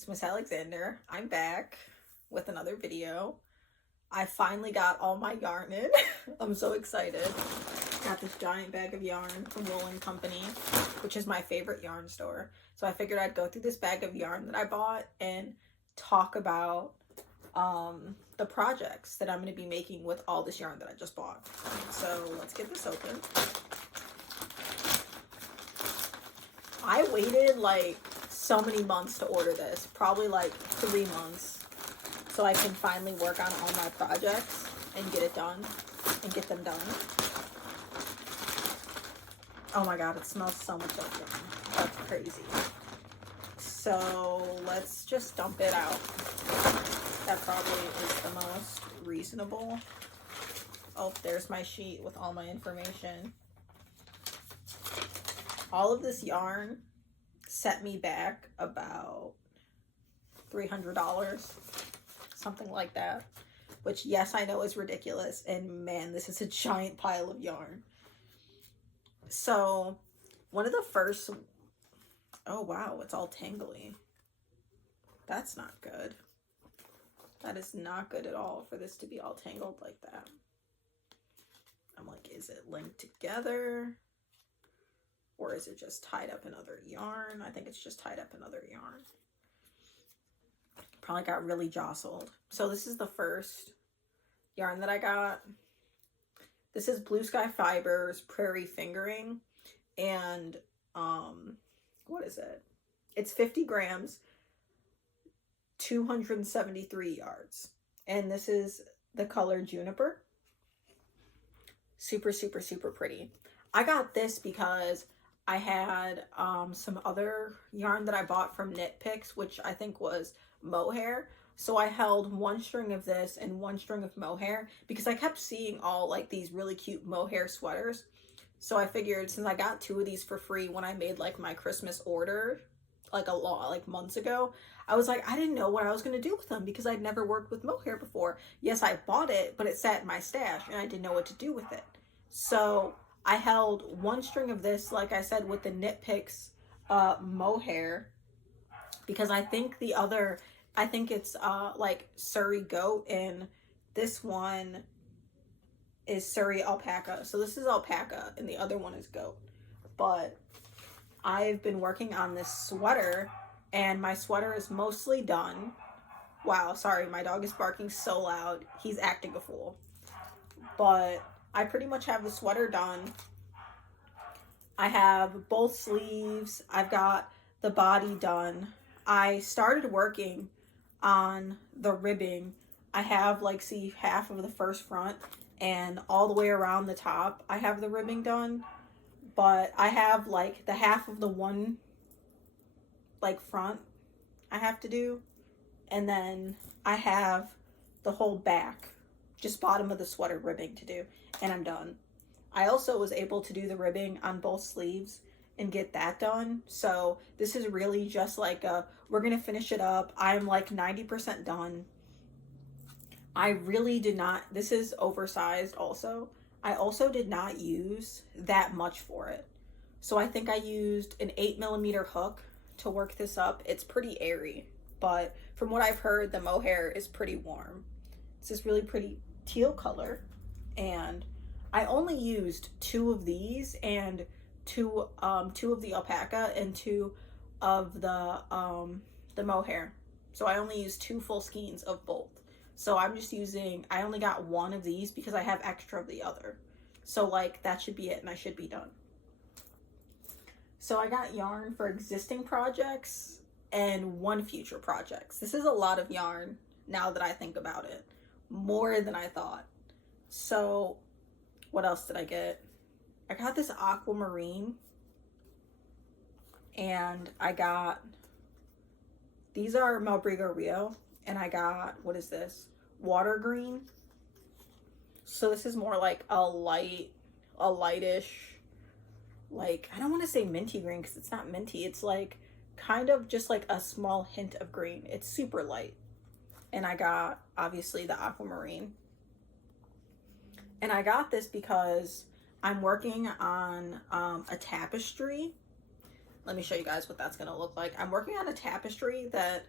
it's Ms.Alexzander. I'm back with another video. I finally got all my yarn in. I'm so excited. Got this giant bag of yarn from Wool & Company, which is my favorite yarn store. So I figured I'd go through this bag of yarn that I bought and talk about the projects that I'm going to be making with all this yarn that I just bought. So let's get this open. I waited like so many months to order this, probably like 3 months, so I can finally work on all my projects and get it done and get them done. Oh my god, it smells so much like yarn. That's crazy. So let's just dump it out. That probably is the most reasonable. Oh, there's my sheet with all my information. All of this yarn set me back about $300, something like that, which, yes, I know is ridiculous, and man, this is a giant pile of yarn. So one of the first, oh wow, it's all tangly. That's not good. That is not good at all for this to be all tangled like that. I'm like, is it linked together? Or is it just tied up in other yarn? I think it's just tied up in other yarn. Probably got really jostled. So this is the first yarn that I got. This is Blue Sky Fibers Prairie Fingering. And, what is it? It's 50 grams, 273 yards. And this is the color Juniper. Super, super, super pretty. I got this because I had some other yarn that I bought from Knit Picks, which I think was mohair. So I held one string of this and one string of mohair because I kept seeing all like these really cute mohair sweaters. So I figured since I got 2 of these for free when I made like my Christmas order like months ago, I was like, I didn't know what I was going to do with them because I'd never worked with mohair before. Yes, I bought it, but it sat in my stash and I didn't know what to do with it. So I held one string of this, like I said, with the Knit Picks mohair, because I think the other, I think it's like Surrey goat, and this one is Surrey alpaca. So this is alpaca and the other one is goat. But I've been working on this sweater and my sweater is mostly done. Wow, sorry, my dog is barking so loud. He's acting a fool. But I pretty much have the sweater done. I have both sleeves. I've got the body done. I started working on the ribbing. I have like, see, half of the first front and all the way around the top I have the ribbing done. But I have like the half of the one like front I have to do. And then I have the whole back, just bottom of the sweater ribbing to do. And I'm done. I also was able to do the ribbing on both sleeves and get that done. So this is really just like we're gonna finish it up. I'm like 90% done. I really did not, this is oversized also. I also did not use that much for it. So I think I used an 8mm hook to work this up. It's pretty airy, but from what I've heard, the mohair is pretty warm. It's this really pretty teal color, and I only used 2 of these and two of the alpaca and 2 of the mohair. So I only used 2 full skeins of both. So I'm just using, I only got 1 of these because I have extra of the other. So like that should be it and I should be done. So I got yarn for existing projects and 1 future projects. This is a lot of yarn now that I think about it. More than I thought. So what else did I get? I got this aquamarine, and I got, these are Malbrigo Rio, and I got, what is this? Water green. So this is more like a lightish, like, I don't want to say minty green because it's not minty. It's like kind of just like a small hint of green. It's super light. And I got, obviously, the aquamarine. And I got this because I'm working on a tapestry. Let me show you guys what that's going to look like. I'm working on a tapestry that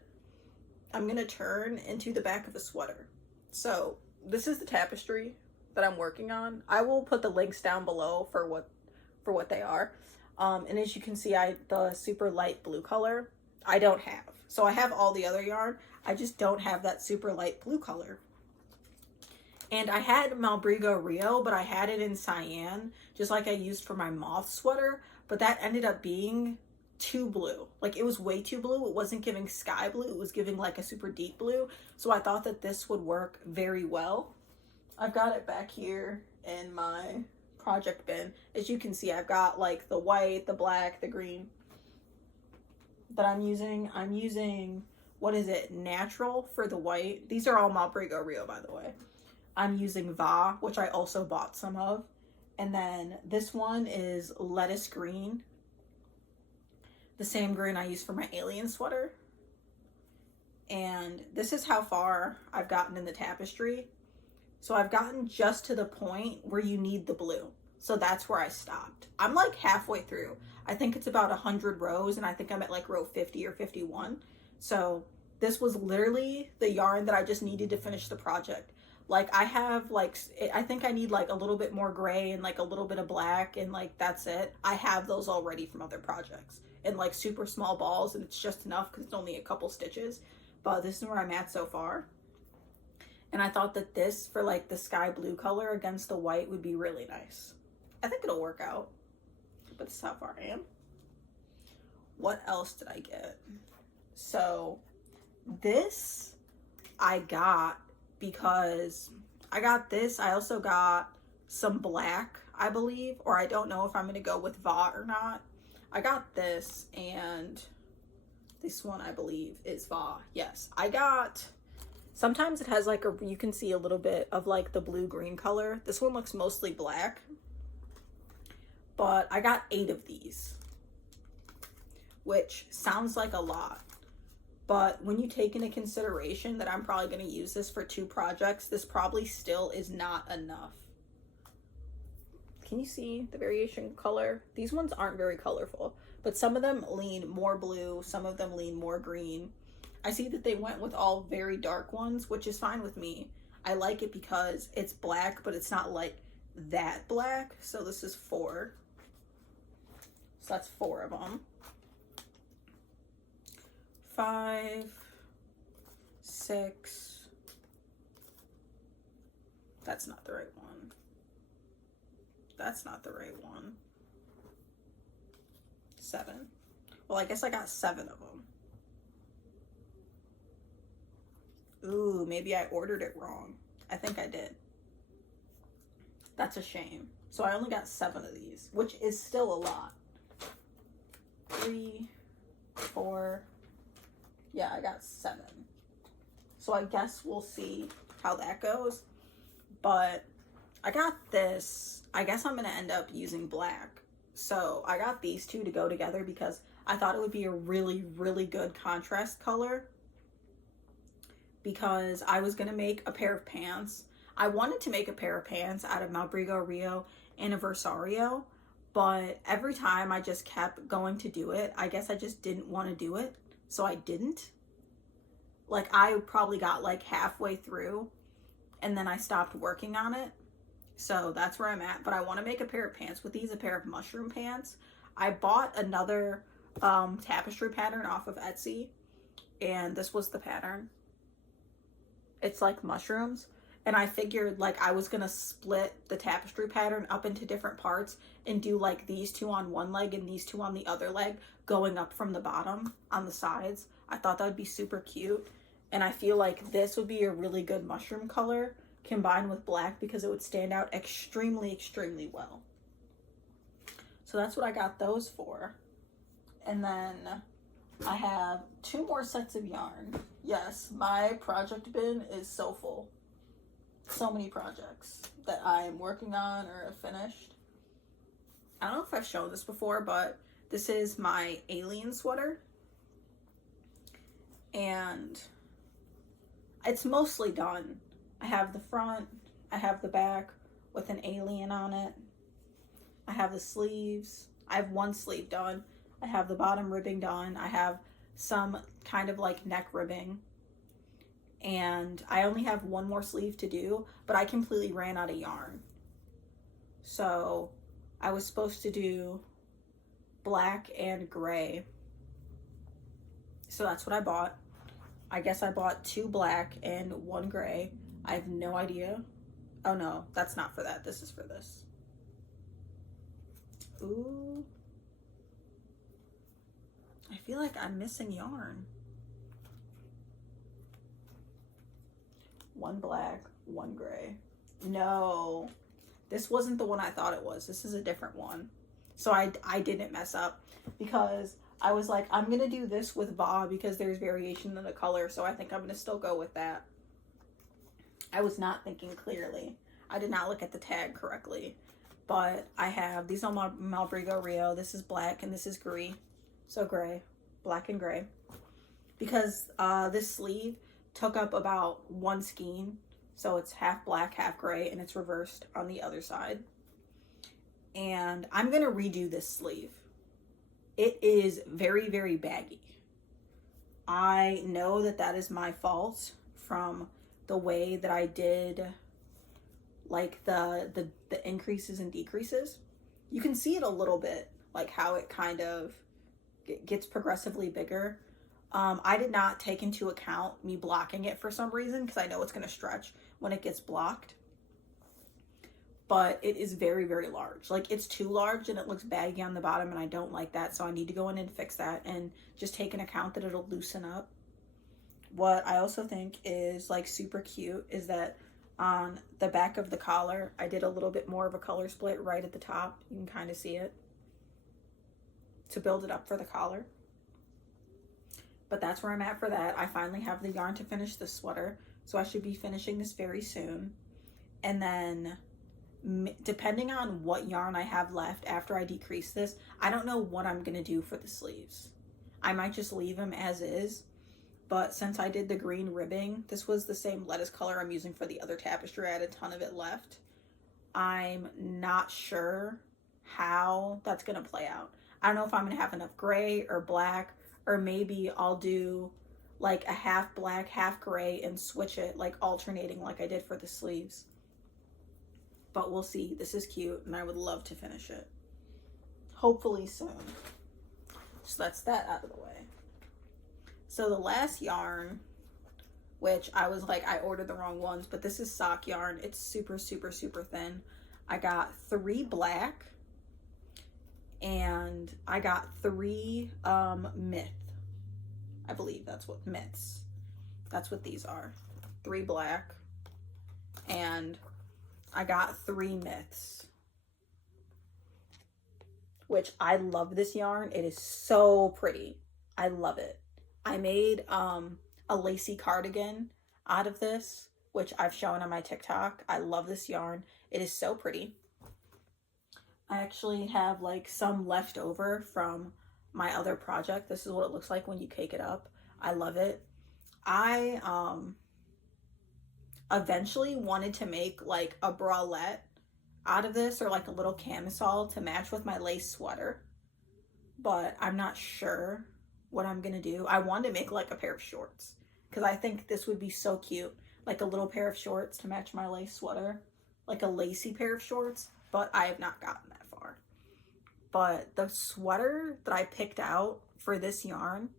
I'm gonna turn into the back of a sweater. So this is the tapestry that I'm working on. I will put the links down below for what they are. And as you can see, the super light blue color I don't have. So I have all the other yarn. I just don't have that super light blue color. And I had Malbrigo Rio, but I had it in cyan, just like I used for my moth sweater. But that ended up being too blue. Like, it was way too blue. It wasn't giving sky blue. It was giving like a super deep blue. So I thought that this would work very well. I've got it back here in my project bin. As you can see, I've got like the white, the black, the green that I'm using. I'm using, what is it, natural for the white. These are all Malbrigo Rio, by the way. I'm using Va, which I also bought some of. And then this one is lettuce green. The same green I used for my alien sweater. And this is how far I've gotten in the tapestry. So I've gotten just to the point where you need the blue. So that's where I stopped. I'm like halfway through. I think it's about 100 rows, and I think I'm at like row 50 or 51. So this was literally the yarn that I just needed to finish the project. Like, I have like, I think I need like a little bit more gray and like a little bit of black, and like that's it. I have those already from other projects in like super small balls, and it's just enough because it's only a couple stitches. But this is where I'm at so far. And I thought that this, for like the sky blue color against the white, would be really nice. I think it'll work out. But this is how far I am. What else did I get? So this I got because I got this. I also got some black, I believe. Or I don't know if I'm going to go with Va or not. I got this, and this one I believe is Va. Yes, I got... Sometimes it has like you can see a little bit of like the blue-green color. This one looks mostly black. But I got 8 of these, which sounds like a lot. But when you take into consideration that I'm probably going to use this for 2 projects, this probably still is not enough. Can you see the variation color? These ones aren't very colorful, but some of them lean more blue, some of them lean more green. I see that they went with all very dark ones, which is fine with me. I like it because it's black, but it's not like that black. So this is 4. So that's 4 of them. 5, 6. That's not the right one. That's not the right one. 7. Well, I guess I got 7 of them. Ooh, maybe I ordered it wrong. I think I did. That's a shame. So I only got 7 of these, which is still a lot. 3, 4. Yeah, I got 7. So I guess we'll see how that goes. But I got this. I guess I'm going to end up using black. So I got these 2 to go together because I thought it would be a really, really good contrast color. Because I was going to make a pair of pants. I wanted to make a pair of pants out of Malbrigo Rio Anniversario, but every time I just kept going to do it, I guess I just didn't want to do it, so I didn't. Like, I probably got like halfway through, and then I stopped working on it, so that's where I'm at. But I want to make a pair of pants with these, a pair of mushroom pants. I bought another tapestry pattern off of Etsy, and this was the pattern. It's like mushrooms, and I figured like I was gonna split the tapestry pattern up into different parts and do like these 2 on one leg and these 2 on the other leg, going up from the bottom on the sides. I thought that would be super cute, and I feel like this would be a really good mushroom color combined with black because it would stand out extremely, extremely well. So that's what I got those for. And then I have 2 more sets of yarn. Yes, my project bin is so full. So many projects that I'm working on or have finished. I don't know if I've shown this before, but this is my alien sweater. And it's mostly done. I have the front, I have the back with an alien on it. I have the sleeves. I have 1 sleeve done. I have the bottom ribbing done. I have some kind of like neck ribbing. and I only have one more sleeve to do, but I completely ran out of yarn. So I was supposed to do black and gray. So that's what I bought. I guess I bought 2 black and 1 gray. I have no idea. Oh no, that's not for that. This is for this. Ooh. I feel like I'm missing yarn. 1 black, 1 gray. No, this wasn't the one I thought it was. This is a different one. So I didn't mess up because I was like, I'm gonna do this with Va because there's variation in the color, so I think I'm gonna still go with that. I was not thinking clearly. I did not look at the tag correctly. But I have, these are Malbrigo Rio. This is black and this is gray. So gray, black and gray. Because this sleeve took up about 1 skein. So it's half black, half gray, and it's reversed on the other side. And I'm going to redo this sleeve. It is very, very baggy. I know that that is my fault from the way that I did like the increases and decreases. You can see it a little bit, like how it kind of gets progressively bigger. I did not take into account me blocking it for some reason because I know it's going to stretch when it gets blocked. But it is very, very large. Like, it's too large and it looks baggy on the bottom, and I don't like that. So I need to go in and fix that and just take into account that it'll loosen up. What I also think is like super cute is that on the back of the collar, I did a little bit more of a color split right at the top. You can kind of see it to build it up for the collar. But that's where I'm at for that. I finally have the yarn to finish this sweater, so I should be finishing this very soon. And then depending on what yarn I have left after I decrease this, I don't know what I'm gonna do for the sleeves. I might just leave them as is, but since I did the green ribbing, this was the same lettuce color I'm using for the other tapestry. I had a ton of it left. I'm not sure how that's gonna play out. I don't know if I'm gonna have enough gray or black, or maybe I'll do like a half black, half gray and switch it, like alternating like I did for the sleeves. But we'll see. This is cute and I would love to finish it. Hopefully soon. So that's that out of the way. So the last yarn, which I was like, I ordered the wrong ones, but this is sock yarn. It's super, super, super thin. I got 3 black and I got 3 myth. I believe that's what myths. That's what these are. 3 black and I got 3 myths, which I love this yarn. It is so pretty. I love it. I made a lacy cardigan out of this, which I've shown on my TikTok. I love this yarn. It is so pretty. I actually have like some left over from my other project. This is what it looks like when you cake it up. I love it. I eventually wanted to make like a bralette out of this, or like a little camisole to match with my lace sweater, but I'm not sure what I'm gonna do. I wanted to make like a pair of shorts because I think this would be so cute, like a little pair of shorts to match my lace sweater, like a lacy pair of shorts, but I have not gotten that far. But the sweater that I picked out for this yarn,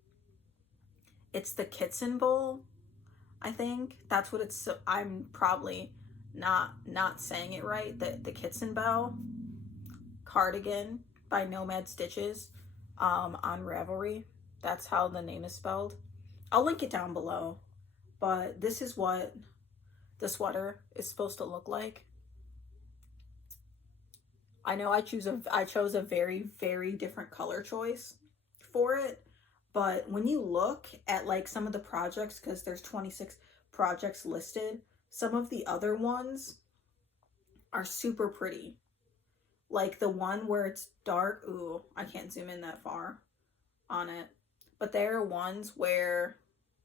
it's the Kitzbühel, I think that's what it's. I'm probably not saying it right. The Kitzbühel Cardigan by Nomad Stitches on Ravelry. That's how the name is spelled. I'll link it down below. But this is what the sweater is supposed to look like. I know I chose a very, very different color choice for it. But when you look at like some of the projects, because there's 26 projects listed, some of the other ones are super pretty. Like the one where it's dark, ooh, I can't zoom in that far on it. But there are ones where,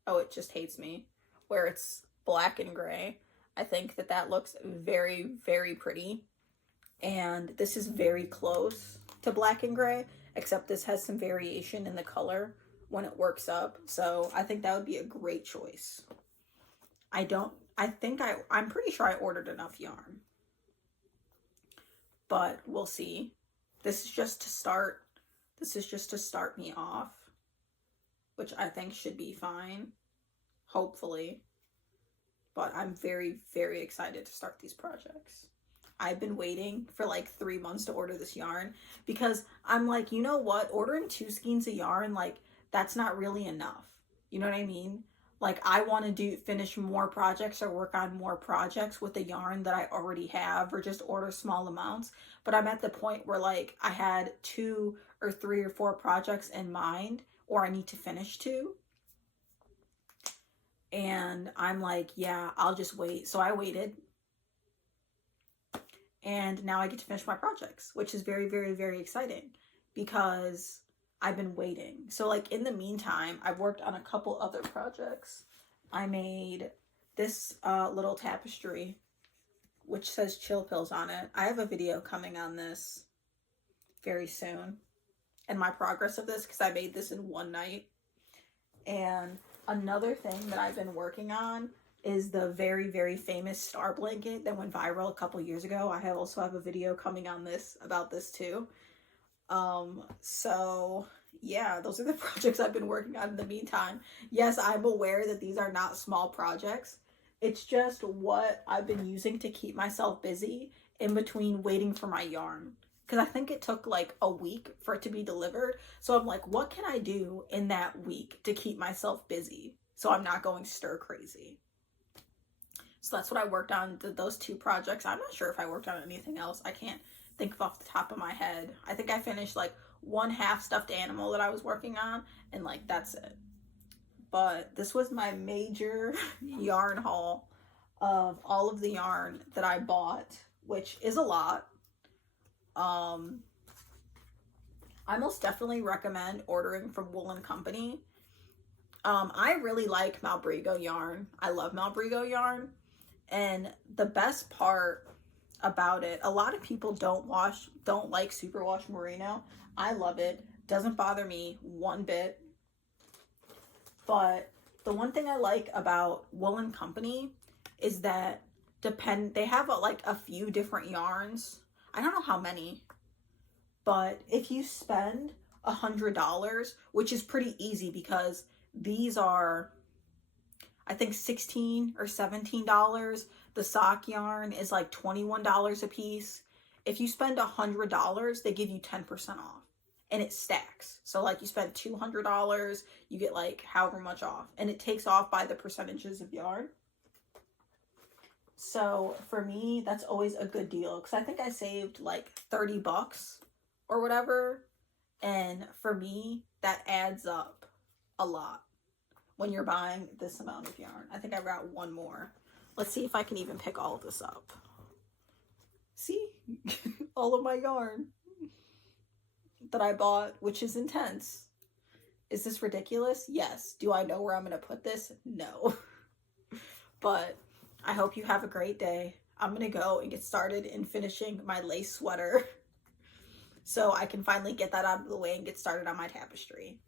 oh, it just hates me, where it's black and gray. I think that that looks very, very pretty. And this is very close to black and gray, except this has some variation in the color when it works up. So I think that would be a great choice. I'm pretty sure I ordered enough yarn, but we'll see. This is just to start me off, which I think should be fine, hopefully. But I'm very, very excited to start these projects. I've been waiting for like 3 months to order this yarn because I'm like, you know what? Ordering 2 skeins of yarn, like, that's not really enough. You know what I mean? Like, I want to finish more projects or work on more projects with the yarn that I already have, or just order small amounts. But I'm at the point where, like, I had 2 or 3 or 4 projects in mind, or I need to finish 2. And I'm like, yeah, I'll just wait. So I waited. And now I get to finish my projects, which is very, very, very exciting because I've been waiting. So like in the meantime, I've worked on a couple other projects. I made this little tapestry, which says Chill Pills on it. I have a video coming on this very soon and my progress of this because I made this in one night. And another thing that I've been working on is the very, very famous star blanket that went viral a couple years ago. I also have a video coming on this about this too. So yeah, those are the projects I've been working on in the meantime. Yes, I'm aware that these are not small projects. It's just what I've been using to keep myself busy in between waiting for my yarn. Because I think it took like a week for it to be delivered. So I'm like, what can I do in that week to keep myself busy so I'm not going stir crazy? So that's what I worked on, those 2 projects. I'm not sure if I worked on anything else. I can't think of off the top of my head. I think I finished like 1 half stuffed animal that I was working on, and like that's it. But this was my major yarn haul of all of the yarn that I bought, which is a lot. I most definitely recommend ordering from Wool & Company. I really like Malbrigo yarn. I love Malbrigo yarn. And the best part about it, a lot of people don't like superwash merino. I love it. Doesn't bother me one bit. But the one thing I like about Wool & Company is that they have like a few different yarns. I don't know how many, but if you spend $100, which is pretty easy because these are, I think, $16 or $17. The sock yarn is like $21 a piece. If you spend $100, they give you 10% off, and it stacks. So like you spend $200, you get like however much off, and it takes off by the percentages of yarn. So for me, that's always a good deal because I think I saved like $30 or whatever. And for me, that adds up a lot when you're buying this amount of yarn. I think I got one more. Let's see if I can even pick all of this up. See? All of my yarn that I bought, which is intense. Is this ridiculous? Yes. Do I know where I'm going to put this? No. But I hope you have a great day. I'm going to go and get started in finishing my lace sweater so I can finally get that out of the way and get started on my tapestry.